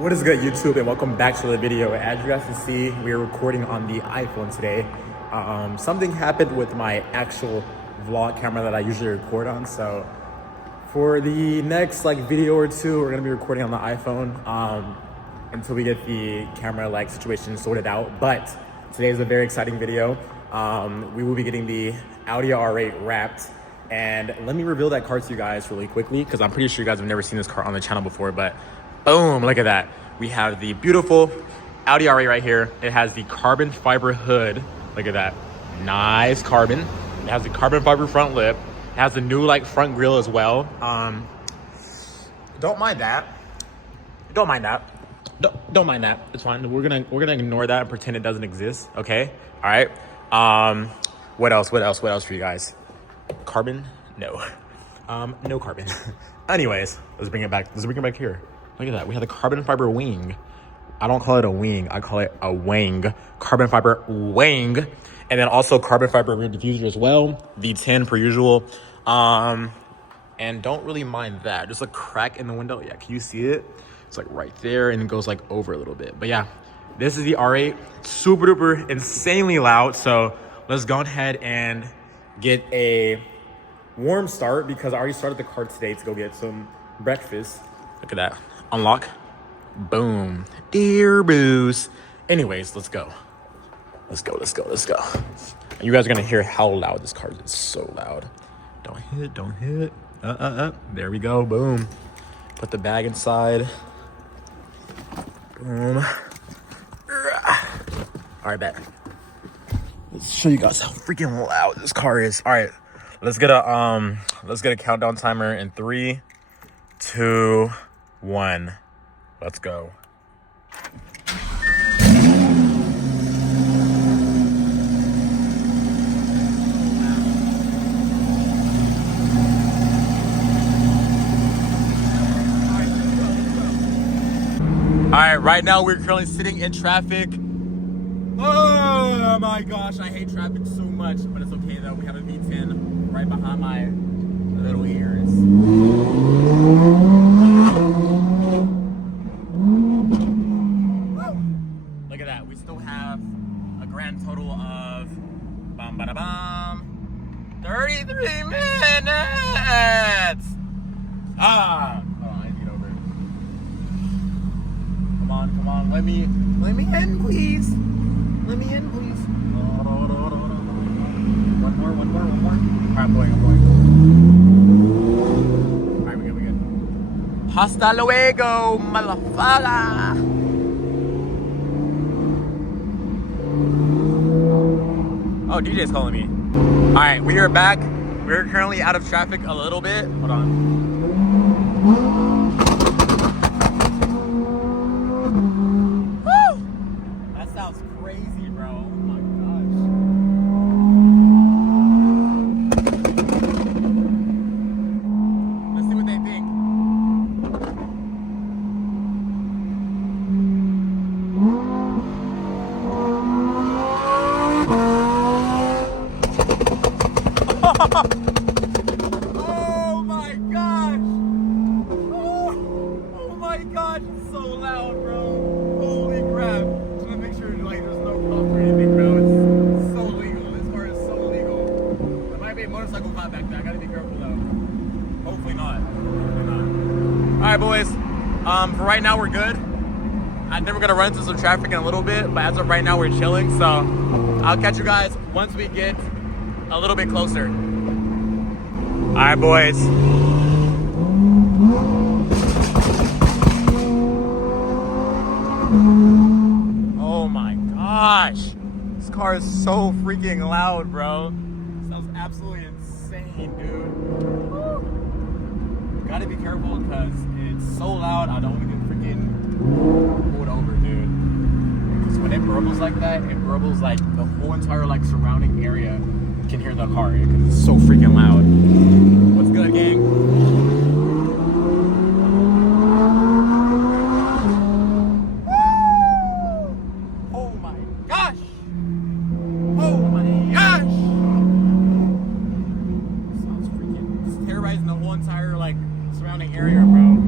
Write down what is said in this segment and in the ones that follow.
What is good, YouTube, and welcome back to the video. As you guys can see, we are recording on the iPhone today. Something happened with my actual vlog camera that I usually record on, so for the next video or two, we're gonna be recording on the iPhone until we get the camera situation sorted out. But today is a very exciting video. We will be getting the Audi R8 wrapped, and let me reveal that car to you guys really quickly because I'm pretty sure you guys have never seen this car on the channel before. But boom, look at that. We have the beautiful Audi R8 right here. It has the carbon fiber hood. Look at that. Nice carbon. It has the carbon fiber front lip. It has the new front grille as well. Don't mind that. Don't mind that. Don't mind that. It's fine. We're gonna ignore that and pretend it doesn't exist. Okay. All right. What else for you guys? Carbon? No. No carbon. Anyways, let's bring it back here. Look at that. We have the carbon fiber wing. I don't call it a wing. I call it a wing. Carbon fiber wing. And then also carbon fiber rear diffuser as well. V10 per usual. And don't really mind that. Just a crack in the window. Yeah, can you see it? It's right there and it goes over a little bit. But yeah, this is the R8. Super duper insanely loud. So let's go ahead and get a warm start because I already started the car today to go get some breakfast. Look at that. Unlock. Boom. Dear boost. Anyways, let's go. Let's go. And you guys are gonna hear how loud this car is. It's so loud. Don't hit. There we go. Boom. Put the bag inside. Boom. All right, bet. Let's show you guys how freaking loud this car is. All right, let's get a countdown timer in 3, 2, 1. Let's go. All right, right now we're currently sitting in traffic. Oh my gosh, I hate traffic so much, but it's okay though. We have a V10 right behind my little ears. Look at that. We still have a grand total of 33 minutes. Hold on, I need to get over it. Come on, let me in, please. Let me in, please. One more. All right, I'm going. All right, we good. Hasta luego, motherfucker. Oh, DJ's calling me. All right, we are back. We're currently out of traffic a little bit. Hold on. Oh my gosh! Oh my gosh, it's so loud, bro. Holy crap. Just gonna make sure there's no cops or anything, bro. It's so legal. This car is so legal. There might be a motorcycle cop back there. I gotta be careful though. Hopefully not. Alright, boys. For right now we're good. I'm never gonna run into some traffic in a little bit, but as of right now we're chilling, so I'll catch you guys once we get a little bit closer. All right, boys. Oh my gosh. This car is so freaking loud, bro. Sounds absolutely insane, dude. Woo. Gotta be careful because it's so loud. I don't want to get freaking pulled over, dude. Because when it burbles like that, it burbles the whole entire surrounding area. Can hear the car because it's so freaking loud. What's good, gang? Oh my gosh! Oh my gosh! Sounds freaking. It's terrorizing the whole entire surrounding area, bro.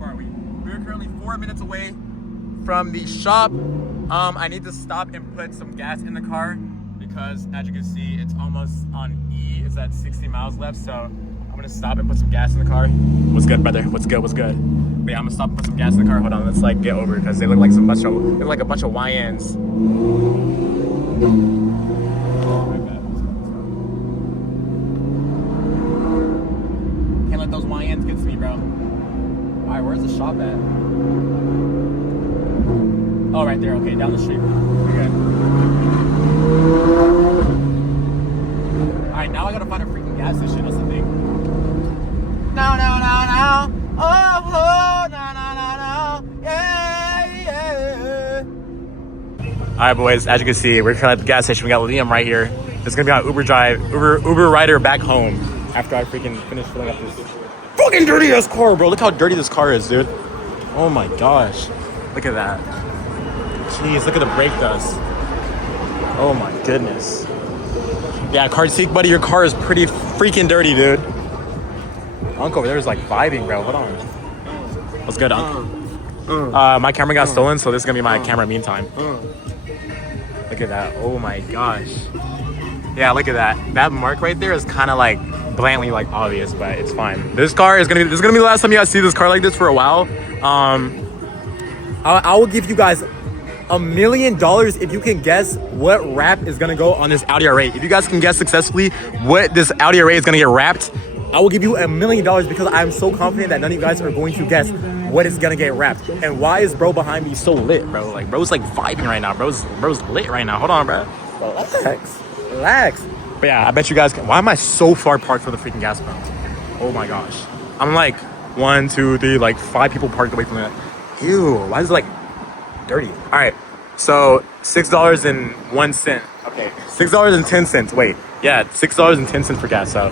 far are we? We're currently 4 minutes away from the shop. I need to stop and put some gas in the car because as you can see, it's almost on E. It's at 60 miles left, so I'm gonna stop and put some gas in the car. What's good, brother? What's good? What's good? But yeah, I'm gonna stop and put some gas in the car. Hold on, let's like get over because they look like a bunch of YNs. Can't let those YNs get to me, bro. All right, where's the shop at? Oh, right there. Okay, down the street. We're good. All right, now I gotta find a freaking gas station. That's the thing. No. Oh, no. Yeah. All right, boys. As you can see, we're currently at the gas station. We got Liam right here. It's gonna be on Uber rider back home after I freaking finish filling up this fucking dirty ass car, bro. Look how dirty this car is, dude. Oh my gosh. Look at that. Jeez, look at the brake dust. Oh my goodness. Yeah, Calithekid, buddy, your car is pretty freaking dirty, dude. Unc over there is like vibing, bro. Hold on. What's good, Unc? My camera got stolen, so this is gonna be my camera meantime. Look at that. Oh my gosh. Yeah, look at that. That mark right there is kind of like blatantly like obvious, but it's fine. This is gonna be the last time you guys see this car like this for a while. I will give you guys $1 million if you can guess what wrap is gonna go on this Audi R8. If you guys can guess successfully what this Audi R8 is gonna get wrapped, I will give you $1 million because I'm so confident that none of you guys are going to guess what is gonna get wrapped. And why is bro behind me so lit, bro? Like bro's like vibing right now. Bro's lit right now. Hold on, bro. Relax. But yeah, I bet you guys can. Why am I so far parked from the freaking gas pump? Oh my gosh. I'm like 1, 2, 3, like 5 people parked away from it. Ew, why is it like dirty? All right, so $6.01. Okay, $6.10. Wait, yeah, $6.10 for gas. So,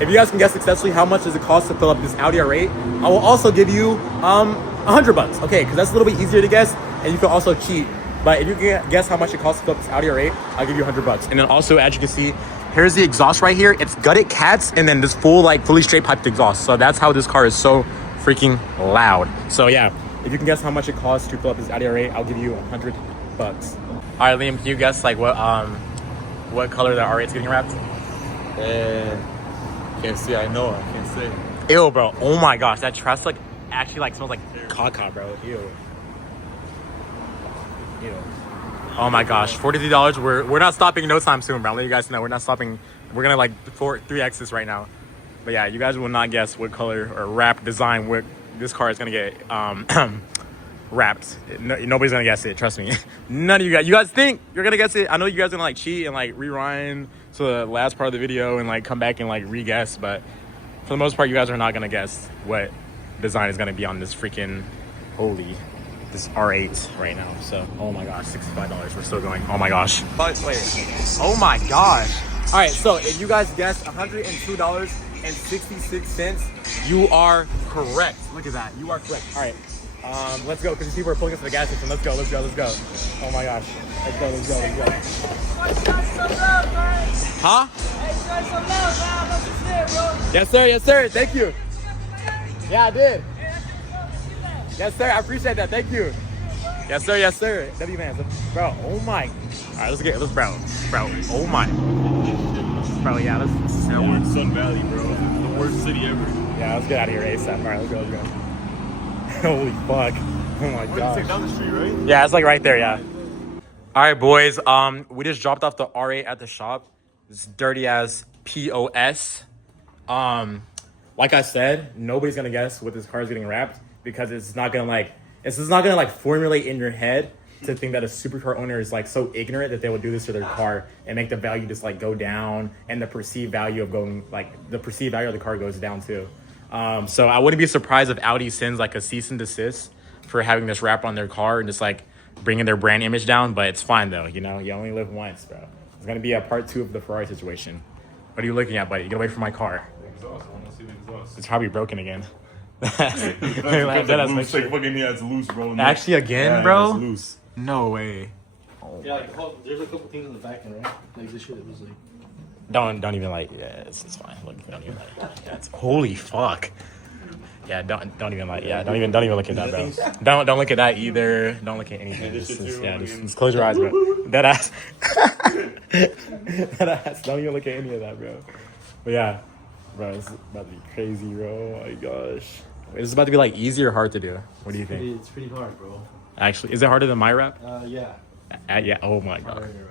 if you guys can guess successfully how much does it cost to fill up this Audi R8, I will also give you $100. Okay, because that's a little bit easier to guess, and you can also cheat. But if you can guess how much it costs to fill up this Audi R8, I'll give you $100. And then also, as you can see, here's the exhaust right here. It's gutted cats, and then this fully straight piped exhaust. So that's how this car is so freaking loud. So yeah, if you can guess how much it costs to fill up this Audi R8, I'll give you $100. All right, Liam, can you guess like what color the R8 is getting wrapped? Can't say. I know. I can't say. Ew, bro. Oh my gosh, that truss like actually like smells like caca, bro. Ew. Oh my gosh, $43. We're not stopping no time soon, bro. I'll let you guys know we're not stopping. We're gonna like 3 X's right now. But yeah, you guys will not guess what color or wrap design what this car is gonna get wrapped. Nobody's gonna guess it. Trust me. None of you guys. You guys think you're gonna guess it? I know you guys are gonna like cheat and like rewind to the last part of the video and like come back and like re-guess, but for the most part, you guys are not gonna guess what design is gonna be on this freaking this R8 right now. So, oh my gosh, $65. We're still going. Oh my gosh. But wait. Oh my gosh. All right, so if you guys guessed $102.66, you are correct. Look at that. You are correct. All right. Let's go because people are pulling us to the gas station. Let's go. Oh my gosh. Let's go. Huh? Yes, sir. Thank you. Yeah, I did. Yes, sir. I appreciate that. Thank you. Yes, sir. W man, bro. Oh my. All right, let's bro. Oh my. Bro, yeah, let's. Yeah, we're in Sun Valley, bro. The worst city ever. Yeah, let's get out of here ASAP. All right, let's go. Holy fuck. Oh my god. Take down the street, right? Yeah, it's like right there, yeah. All right, boys. We just dropped off the R8 at the shop. This dirty ass POS. Like I said, nobody's gonna guess what this car is getting wrapped because it's not gonna formulate in your head to think that a supercar owner is like so ignorant that they would do this to their car and make the value just like go down and the perceived value of the car goes down too. So I wouldn't be surprised if Audi sends like a cease and desist for having this wrap on their car and just like bringing their brand image down. But it's fine though, you know, you only live once, bro. It's gonna be a part 2 of the Ferrari situation. What are you looking at, buddy? Get away from my car. The exhaust. I want to see the exhaust. It's probably broken again. It's loose, bro. Actually, again, bro? It's loose. No way. Oh. Yeah, like, there's a couple things in the back end, right? Like this shit, it was like. Don't even like. Yeah, it's fine. Look, don't even like. Yeah, it's holy fuck. Yeah, don't even like. Yeah, don't even look at that, bro. Don't look at that either. Don't look at anything. Just close your eyes, bro. That ass. That ass. Don't even look at any of that, bro. But yeah, bro, it's about to be crazy, bro. Oh my gosh, is this about to be like easy or hard to do? What do you think? It's pretty hard, bro. Actually, is it harder than my rap? Yeah. Yeah. Oh my god. Harder.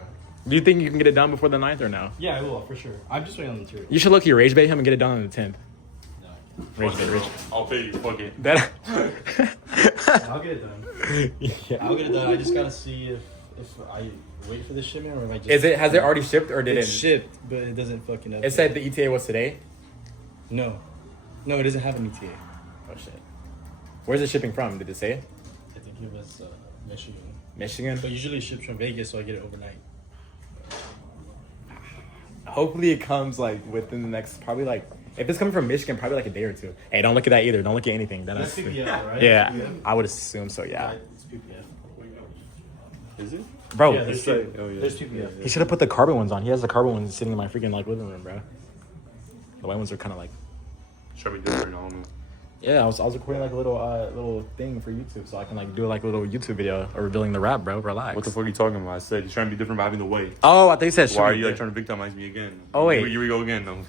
Do you think you can get it done before the 9th or no? Yeah, I will for sure. I'm just waiting on the material. You should look your rage bait him and get it done on the 10th. No. Rage bait. I'll pay you. Fuck it. That. I'll get it done. Yeah. I'll get it done. I just gotta see if I wait for the shipment or like. Has it already shipped or did It's it? shipped, but it doesn't fucking. It said the ETA was today. No, it doesn't have an ETA. Oh shit. Where's it shipping from? Did it say? I think it was Michigan. Michigan. But usually it ships from Vegas, so I get it overnight. Hopefully it comes like within the next probably like if it's coming from Michigan probably like a day or two. Hey, don't look at that either. Don't look at anything. That's PPF, right? Yeah, PPF? I would assume so. Yeah. It's PPF. Is it? Bro, Yeah, there's like- oh, yeah. There's PPF. he should have put the carbon ones on. He has the carbon ones sitting in my freaking like living room, bro. The white ones are kind of like. Should be different. I don't know. Yeah, I was recording like a little thing for YouTube, so I can like do like a little YouTube video of revealing the rap, bro. Relax. What the fuck are you talking about? I said you're trying to be different by having to wait. Oh, I think you said. Why are you like trying to victimize me again? Oh, wait. Here we go again, though.